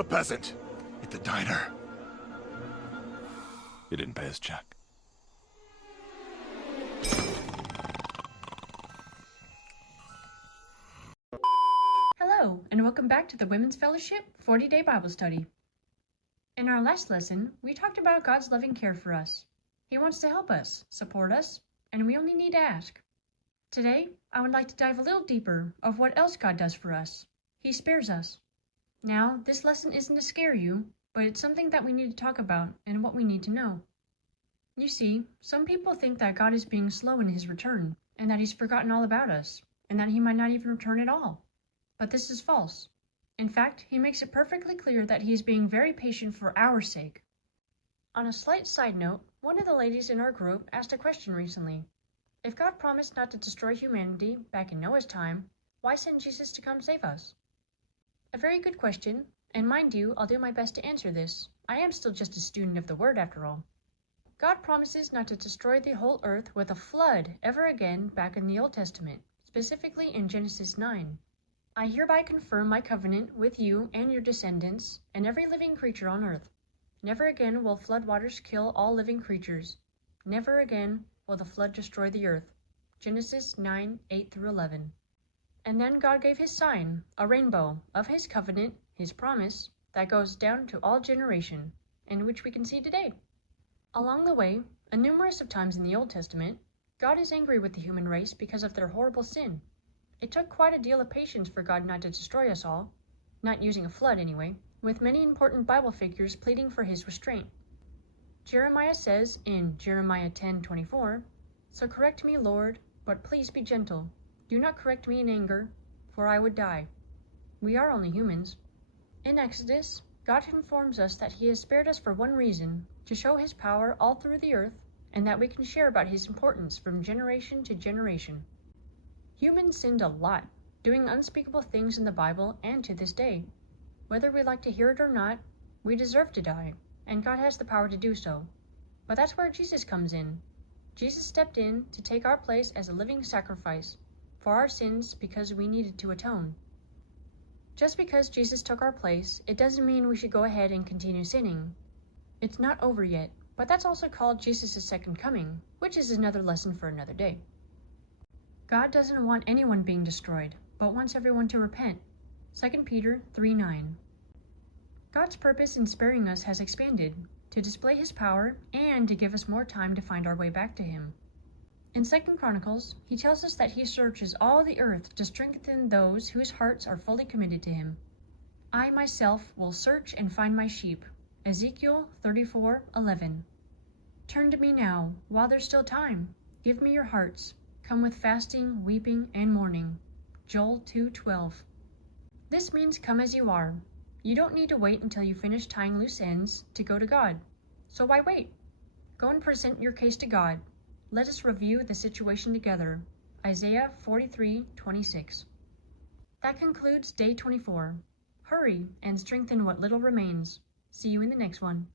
the peasant at the diner. He didn't pay his check. Hello, and welcome back to the Women's Fellowship 40-Day Bible Study. In our last lesson, we talked about God's loving care for us. He wants to help us, support us, and we only need to ask. Today, I would like to dive a little deeper of what else God does for us. He spares us. Now, this lesson isn't to scare you, but it's something that we need to talk about and what we need to know. You see, some people think that God is being slow in his return, and that he's forgotten all about us, and that he might not even return at all. But this is false. In fact, he makes it perfectly clear that he is being very patient for our sake. On a slight side note, one of the ladies in our group asked a question recently. If God promised not to destroy humanity back in Noah's time, why send Jesus to come save us? A very good question, and mind you, I'll do my best to answer this. I am still just a student of the Word after all. God promises not to destroy the whole earth with a flood ever again back in the Old Testament, specifically in Genesis 9. I hereby confirm my covenant with you and your descendants and every living creature on earth. Never again will floodwaters kill all living creatures. Never again will the flood destroy the earth. Genesis 9:8-11. And then God gave his sign, a rainbow, of his covenant, his promise, that goes down to all generation, and which we can see today. Along the way, and numerous of times in the Old Testament, God is angry with the human race because of their horrible sin. It took quite a deal of patience for God not to destroy us all, not using a flood anyway, with many important Bible figures pleading for his restraint. Jeremiah says in Jeremiah 10:24, "So correct me, Lord, but please be gentle. Do not correct me in anger, for I would die." We are only humans. In Exodus, God informs us that he has spared us for one reason, to show his power all through the earth, and that we can share about his importance from generation to generation. Humans sinned a lot, doing unspeakable things in the Bible and to this day. Whether we like to hear it or not, we deserve to die, and God has the power to do so. But that's where Jesus comes in. Jesus stepped in to take our place as a living sacrifice for our sins because we needed to atone. Just because Jesus took our place, it doesn't mean we should go ahead and continue sinning. It's not over yet, but that's also called Jesus' second coming, which is another lesson for another day. God doesn't want anyone being destroyed, but wants everyone to repent. 2 Peter 3:9. God's purpose in sparing us has expanded, to display his power and to give us more time to find our way back to him. In 2 Chronicles, he tells us that he searches all the earth to strengthen those whose hearts are fully committed to him. I myself will search and find my sheep. Ezekiel 34:11. Turn to me now, while there's still time. Give me your hearts. Come with fasting, weeping, and mourning. Joel 2:12. This means come as you are. You don't need to wait until you finish tying loose ends to go to God. So why wait? Go and present your case to God. Let us review the situation together. Isaiah 43:26. That concludes day 24. Hurry and strengthen what little remains. See you in the next one.